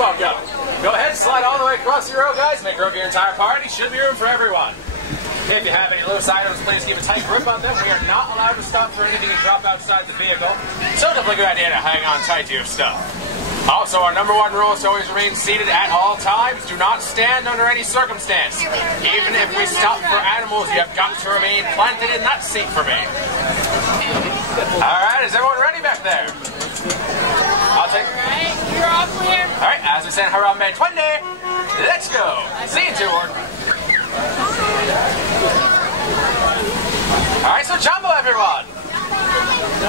welcome. Go ahead, slide all the way across your row, guys. Make room for your entire party. Should be room for everyone. If you have any loose items, please keep a tight grip on them. We are not allowed to stop for anything and drop outside the vehicle. So definitely a good idea to hang on tight to your stuff. Also, our number one rule is to always remain seated at all times. Do not stand under any circumstance. Even if we stop for animals, you have got to remain planted in that seat for me. Alright, is everyone ready back there? I'll take... Alright, you're all clear. Alright, as we send Harambe 20, let's go. See you two, Ward. Alright, so Jumbo, everyone.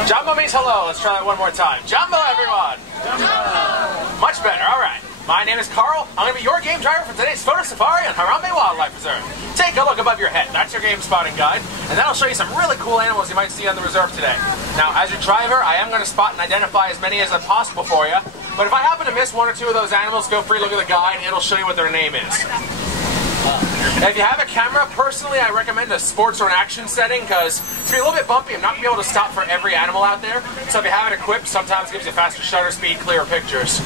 Jumbo means hello. Let's try that one more time. Jumbo, everyone. Jumbo. Much better. Alright. My name is Carl. I'm going to be your game driver for today's photo safari on Harambe Wildlife Reserve. Take a look above your head. That's your game spotting guide. And that'll show you some really cool animals you might see on the reserve today. Now, as your driver, I am going to spot and identify as many as possible for you. But if I happen to miss one or two of those animals, feel free to look at the guide. It'll show you what their name is. If you have a camera, personally, I recommend a sports or an action setting because it's going to be a little bit bumpy. I'm not going to be able to stop for every animal out there. So if you have it equipped, sometimes it gives you faster shutter speed, clearer pictures.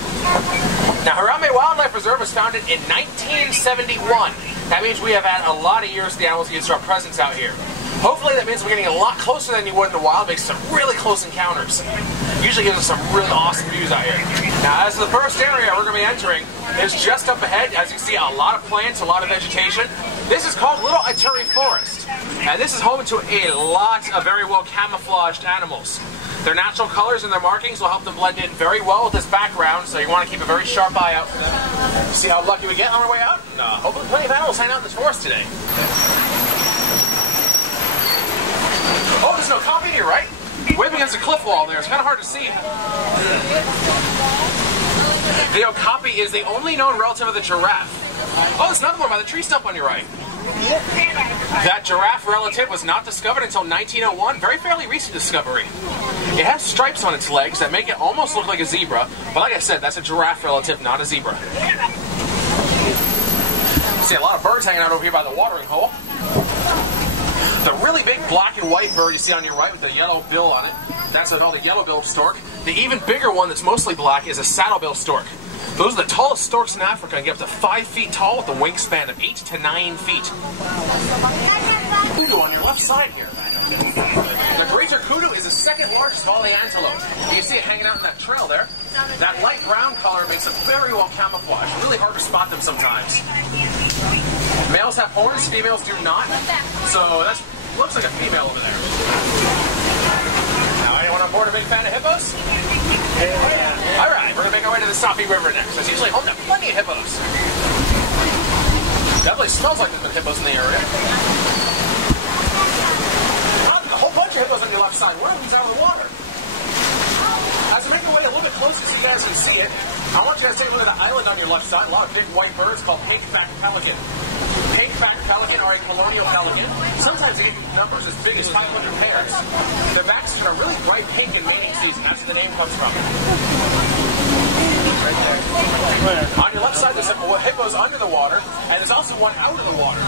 Now, Harambe Wildlife Reserve was founded in 1971. That means we have had a lot of years for the animals to get our presence out here. Hopefully that means we're getting a lot closer than you would in the wild, makes some really close encounters. Usually gives us some really awesome views out here. Now, as the first area we're going to be entering is just up ahead. As you can see, a lot of plants, a lot of vegetation. This is called Little Ituri Forest. And this is home to a lot of very well camouflaged animals. Their natural colors and their markings will help them blend in very well with this background, so you want to keep a very sharp eye out for them. See how lucky we get on our way out? And, hopefully plenty of animals hang out in this forest today. Oh, there's no copy here, right? Way up against the cliff wall there. It's kind of hard to see. The okapi is the only known relative of the giraffe. Oh, there's another one by the tree stump on your right. That giraffe relative was not discovered until 1901. Very fairly recent discovery. It has stripes on its legs that make it almost look like a zebra. But like I said, that's a giraffe relative, not a zebra. See a lot of birds hanging out over here by the watering hole. The really big black and white bird you see on your right with the yellow bill on it, that's called a yellow-billed stork. The even bigger one that's mostly black is a saddle-billed stork. Those are the tallest storks in Africa and get up to 5 feet tall with a wingspan of 8 to 9 feet. Kudu on your left side here. The greater kudu is the second largest of all the antelope. You see it hanging out in that trail there. That light brown color makes them very well camouflaged. Really hard to spot them sometimes. Males have horns, females do not. So that looks like a female over there. Now, anyone on board a big fan of hippos? Yeah. Alright, we're going to make our way to the Sapi River next. It's usually home to plenty of hippos. Definitely smells like there's been hippos in the area. Well, a whole bunch of hippos on your left side. One of them's out of the water. As we make our way a little bit closer so you guys can see it, I want you guys to take a look at the island on your left side. A lot of big white birds called pink-backed pelican. Pink-backed pelican are a colonial pelican. Sometimes they get numbers as big as 500 pairs. Their backs are really bright pink in mating season. That's where the name comes from. Right there. On your left side, there's some hippos under the water, and there's also one out of the water.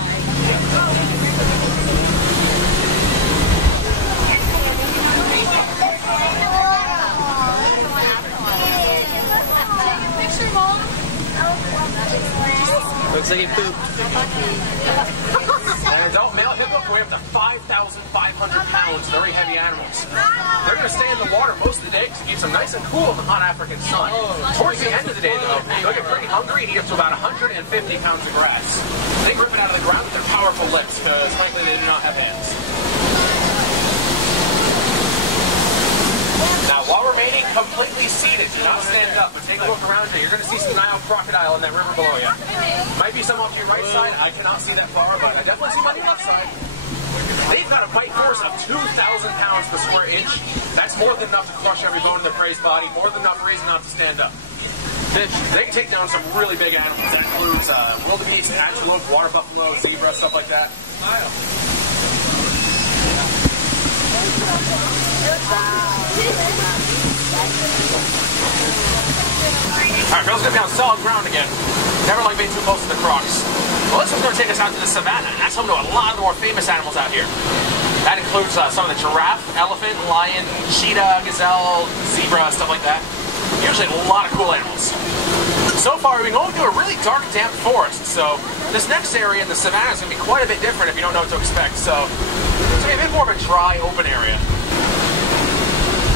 Looks like he pooped. An adult male hippo can weigh up to 5,500 pounds, very heavy animals. They're going to stay in the water most of the day because it keeps them nice and cool in the hot African sun. Towards the end of the day, though, they'll get pretty hungry and eat up to about 150 pounds of grass. They rip it out of the ground with their powerful lips because, frankly, they do not have hands. Now, while remaining completely seated, do not stand up, but take a look around you. You're going to see some Nile crocodile in that river below you. Might be some off your right side. I cannot see that far, but I definitely see one on your left side. They've got a bite force of 2,000 pounds per square inch. That's more than enough to crush every bone in their prey's body, more than enough reason not to stand up. They can take down some really big animals. That includes wildebeest, antelope, water buffalo, zebra, stuff like that. Alright, Bill's going to be on solid ground again. Never like being too close to the crocs. Well, this one's going to take us out to the savannah, and that's home to a lot of the more famous animals out here. That includes some of the giraffe, elephant, lion, cheetah, gazelle, zebra, stuff like that. Usually a lot of cool animals. So far, we've been going through a really dark, damp forest, so this next area in the savannah is going to be quite a bit different if you don't know what to expect. So it's going to be a bit more of a dry, open area.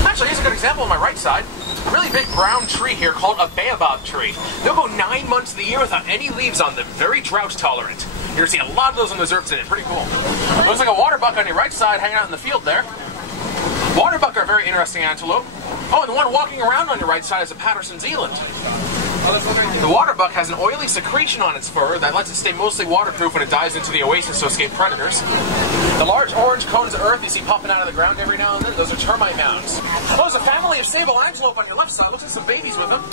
Actually, here's a good example on my right side. A really big brown tree here called a baobab tree. They'll go 9 months of the year without any leaves on them. Very drought tolerant. You're going to see a lot of those in the reserve today. Pretty cool. Looks like a water buck on your right side hanging out in the field there. Water buck are a very interesting antelope. Oh, and the one walking around on your right side is a Patterson Zealand. The water buck has an oily secretion on its fur that lets it stay mostly waterproof when it dives into the oasis to escape predators. The large orange cones of earth you see popping out of the ground every now and then, those are termite mounds. Oh, there's a family of sable antelope on your left side. Looks like some babies with them.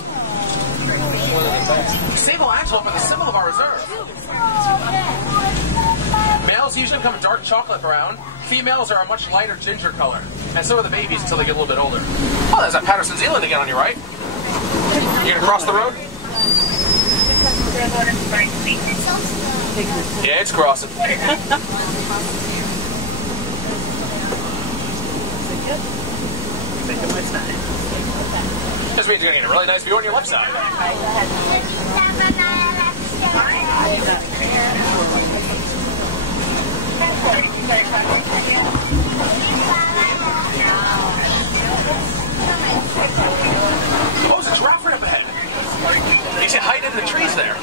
Sable antelope are the symbol of our reserve. Males usually become dark chocolate brown. Females are a much lighter ginger color. And so are the babies until they get a little bit older. Oh, there's that Patterson Zealand again on your right. You gonna cross the road? Yeah, it's crossing. This means you're gonna get a really nice view on your left side. Oh, there's a giraffe right up ahead. You should hide in the trees there.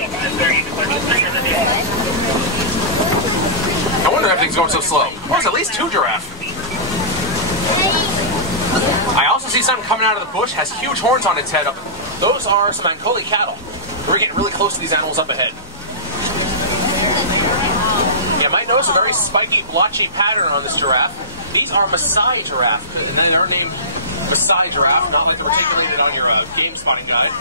No wonder everything's going so slow. Oh, there's at least 2 giraffe. I also see something coming out of the bush, has huge horns on its head. Those are some Ankole cattle. We're getting really close to these animals up ahead. You might notice a very spiky, blotchy pattern on this giraffe. These are Maasai giraffe, and they are named Maasai giraffe, not like the reticulated on your game spotting guide.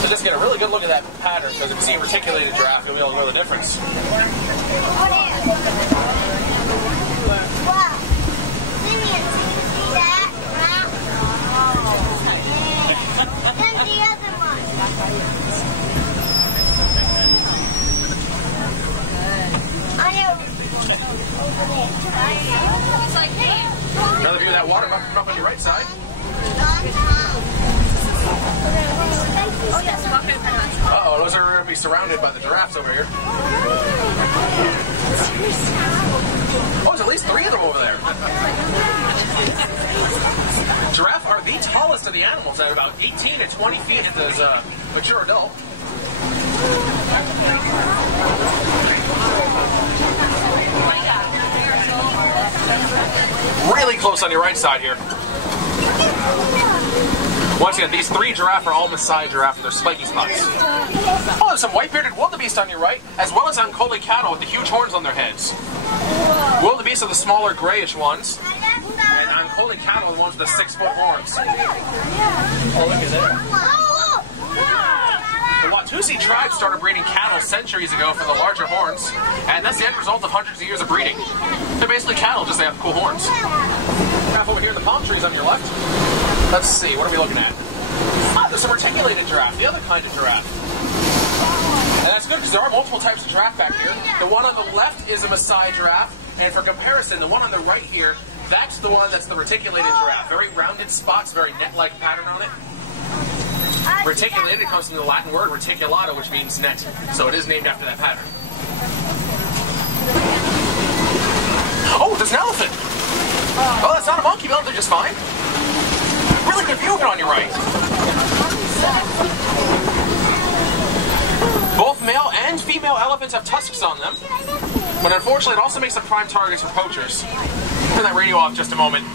So just get a really good look at that pattern, because if you see a reticulated giraffe, you'll be able to know the difference. Another view of that water buck coming up on your right side. Uh-oh, those are going to be surrounded by the giraffes over here. Oh, there's at least 3 of them over there. Giraffe are the tallest of the animals at about 18 to 20 feet as a mature adult. Really close on your right side here. Once again, these 3 giraffe are all Maasai giraffe with their spiky spots. Oh, there's some white-bearded wildebeest on your right, as well as Ankole cattle with the huge horns on their heads. Wildebeest are the smaller grayish ones, and Ankole cattle are the ones with the 6-foot horns. Oh, look at that. The Watusi tribe started breeding cattle centuries ago for the larger horns, and that's the end result of hundreds of years of breeding. They're basically cattle, just they have cool horns. Half over here in the palm trees on your left. Let's see, what are we looking at? Ah, there's some reticulated giraffe, the other kind of giraffe. And that's good because there are multiple types of giraffe back here. The one on the left is a Maasai giraffe, and for comparison, the one on the right here, that's the one that's the reticulated giraffe. Very rounded spots, very net-like pattern on it. Reticulated comes from the Latin word reticulato, which means net. So it is named after that pattern. Oh, there's an elephant! Oh, that's not a monkey mill, they're just fine. Really good view of it on your right. Both male and female elephants have tusks on them, but unfortunately it also makes them prime targets for poachers. Turn that radio off just a moment.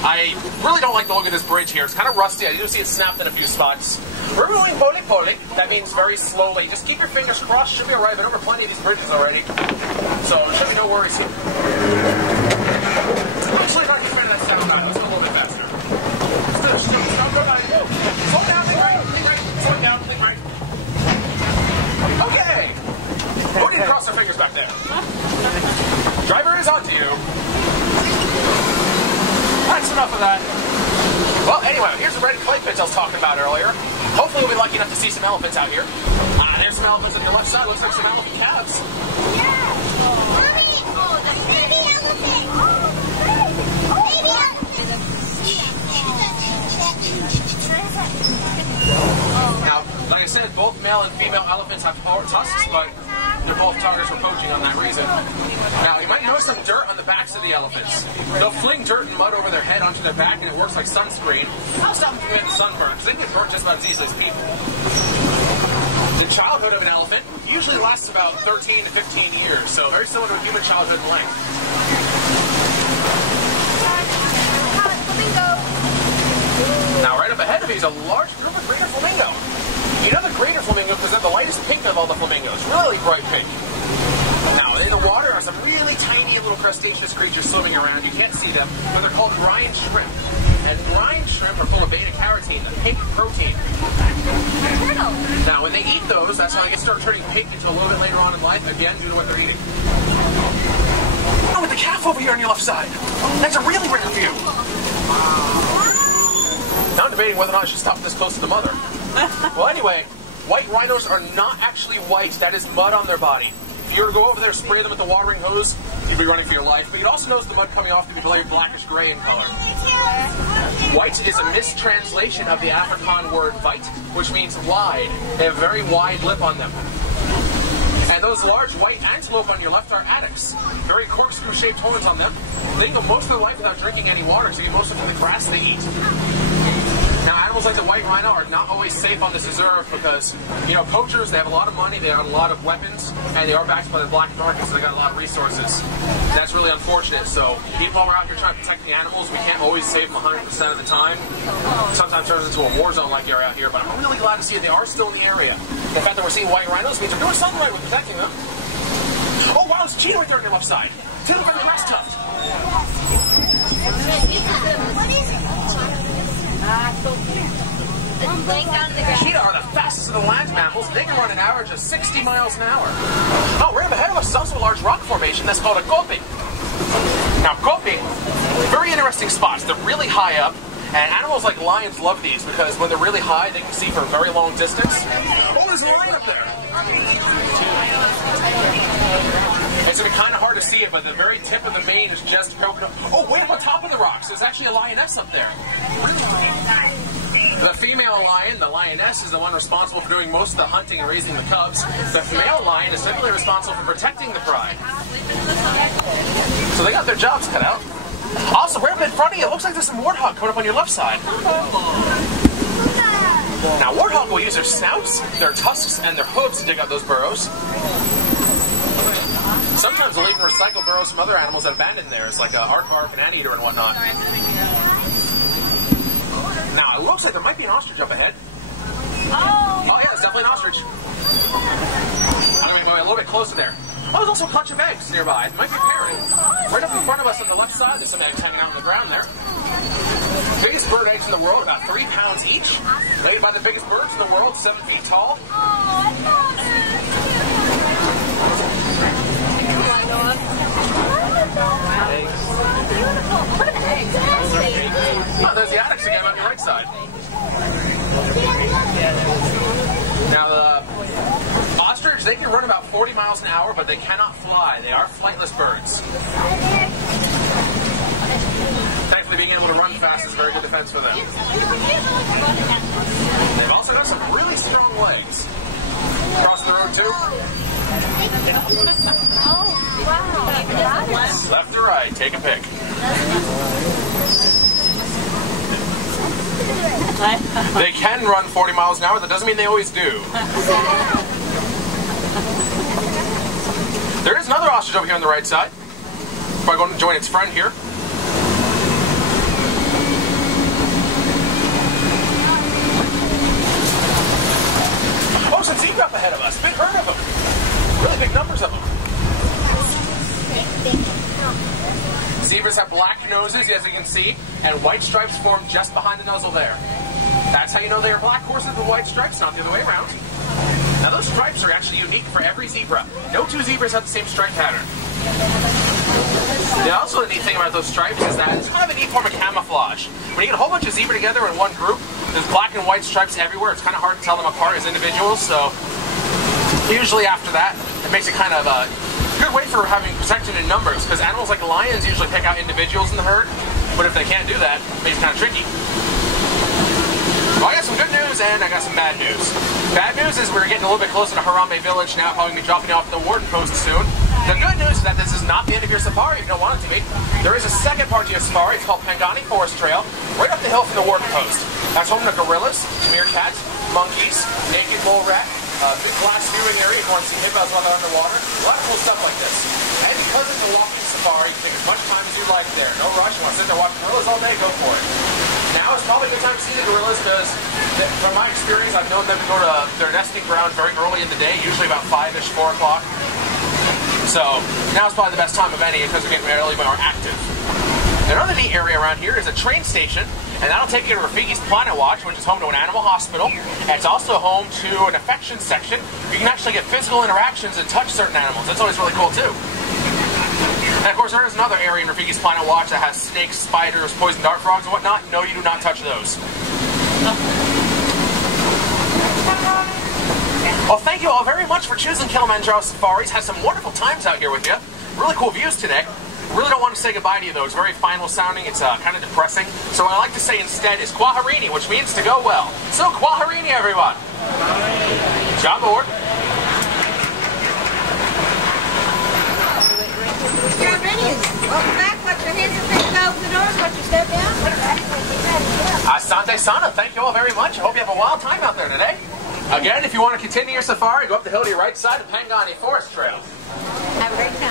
I really don't like the look of this bridge here. It's kind of rusty. I do see it snapped in a few spots. We're doing pole-pole. That means very slowly. Just keep your fingers crossed. Should be alright. I've been over plenty of these bridges already. So there should be no worries here. Actually, not a huge fan of that sound. Let's go a little bit faster. Slow down, think right. Slow down, think right. Okay. Who didn't cross their fingers back there? Driver is on to you. That's enough of that. Well, anyway, here's the red clay pits I was talking about earlier. Hopefully we'll be lucky enough to see some elephants out here. There's some elephants on the left side. Looks like some elephant calves. Yeah. Mommy! Oh, the baby elephant! Baby elephant! male and female elephants have tusks, but they're both targets for poaching on that reason. Now, you might notice some dirt on the backs of the elephants. They'll fling dirt and mud over their head onto their back, and it works like sunscreen. I'll stop them from getting sunburned, because they can get burnt just about as easily as people. The childhood of an elephant usually lasts about 13 to 15 years, so very similar to a human childhood length. Now, right up ahead of me is a large group of greater flamingo. You know the greater flamingo because they're the lightest pink of all the flamingos, really bright pink. Now, in the water are some really tiny little crustaceous creatures swimming around. You can't see them, but they're called brine shrimp. And brine shrimp are full of beta-carotene, the pink protein. Now, when they eat those, that's when they start turning pink until a little bit later on in life, again, due to what they're eating. Oh, with the calf over here on your left side. That's a really rare view. Now I'm debating whether or not I should stop this close to the mother. Well, anyway, white rhinos are not actually white. That is mud on their body. If you were to go over there and spray them with the watering hose, you'd be running for your life. But you'd also notice the mud coming off to be blackish gray in color. White is a mistranslation of the Afrikaans word vite, which means wide. They have a very wide lip on them. And those large white antelope on your left are addax. Very corkscrew-shaped horns on them. They go most of their life without drinking any water, so you most of them the grass they eat. Now, animals like the white rhino are not always safe on this reserve because, you know, poachers, they have a lot of money, they have a lot of weapons, and they are backed by the black market, so they got a lot of resources. That's really unfortunate. So people are out here trying to protect the animals. We can't always save them 100% of the time. Sometimes it turns into a war zone like area out here, but I'm really glad to see that they are still in the area. The fact that we're seeing white rhinos means we're doing something right with protecting them. Oh, wow, there's a cheetah right there on your left side. To the very crest tuft. Cheetah are the fastest of the land mammals. They can run an average of 60 miles an hour. Oh, right up ahead of us is also a large rock formation that's called a koppie. Now, koppie, very interesting spots. They're really high up, and animals like lions love these because when they're really high, they can see for a very long distance. Oh, there's a lion up there. It's going to be kind of hard to see it, but the very tip of the mane is just broken. Oh, way up on top of the rocks. There's actually a lioness up there. The female lion, the lioness, is the one responsible for doing most of the hunting and raising the cubs. The male lion is simply responsible for protecting the pride. So they got their jobs cut out. Also, right up in front of you, it looks like there's some warthog coming up on your left side. Now, warthog will use their snouts, their tusks, and their hooves to dig out those burrows. Sometimes they'll even recycle burrows from other animals that abandoned theirs, like a aardvark, an anteater, and whatnot. Now, it looks like there might be an ostrich up ahead. Oh, yeah, it's definitely an ostrich. I'm going to go a little bit closer there. Oh, there's also a clutch of eggs nearby. It might be a parent. Right up in front of us on the left side, there's some eggs hanging out on the ground there. Biggest bird eggs in the world, about 3 pounds each. Laid by the biggest birds in the world, 7 feet tall. Oh, there's the addax again on your right side. Now, the ostrich, they can run about 40 miles an hour, but they cannot fly. They are flightless birds. Thankfully, being able to run fast is a very good defense for them. They've also got some really strong legs. Across the road, too. Oh, wow. Left or right, take a pick. They can run 40 miles an hour, that doesn't mean they always do. There is another ostrich over here on the right side. Probably going to join its friend here. Oh, some zebra up ahead of us. Big herd of them. Really big numbers of them. Zebras have black noses, as you can see, and white stripes form just behind the muzzle there. That's how you know they are black horses with white stripes, not the other way around. Now, those stripes are actually unique for every zebra. No 2 zebras have the same stripe pattern. The also the neat thing about those stripes is that it's kind of a neat form of camouflage. When you get a whole bunch of zebra together in one group, there's black and white stripes everywhere. It's kind of hard to tell them apart as individuals, so usually after that, it makes it kind of a good way for having protection in numbers, because animals like lions usually pick out individuals in the herd, but if they can't do that, it makes it kind of tricky. Well, I got some good news and I got some bad news. Bad news is we're getting a little bit closer to Harambe Village now, probably going to be dropping off at the Warden Post soon. The good news is that this is not the end of your safari if you don't want it to be. There is a second part to your safari. It's called Pangani Forest Trail, right up the hill from the Warden Post. That's home to gorillas, meerkats, monkeys, naked bull rat, big glass viewing area if you want to see hippos while they're underwater. A lot of cool stuff like this. And because it's a walking safari, you can take as much time as you like there. No rush. You want to sit there watching gorillas all day, go for it. Now is probably a good time to see the gorillas because, from my experience, I've known them to go to their nesting ground very early in the day, usually about 5-ish, 4 o'clock. So now is probably the best time of any because they're getting really more active. Another neat area around here is a train station, and that'll take you to Rafiki's Planet Watch, which is home to an animal hospital. And it's also home to an affection section. You can actually get physical interactions and touch certain animals. That's always really cool too. And of course, there is another area in Rafiki's Planet Watch that has snakes, spiders, poison dart frogs, and whatnot. No, you do not touch those. Well, thank you all very much for choosing Kilimanjaro Safaris. Had some wonderful times out here with you. Really cool views today. Really don't want to say goodbye to you, though. It's very final sounding. It's kind of depressing. So what I like to say instead is Kwaherini, which means to go well. So Kwaherini, everyone. John board. Welcome back. Watch your hands and feet open the doors. Watch your step down. Asante Sana. Thank you all very much. I hope you have a wild time out there today. Again, if you want to continue your safari, go up the hill to your right side of Pangani Forest Trail. Have a great time.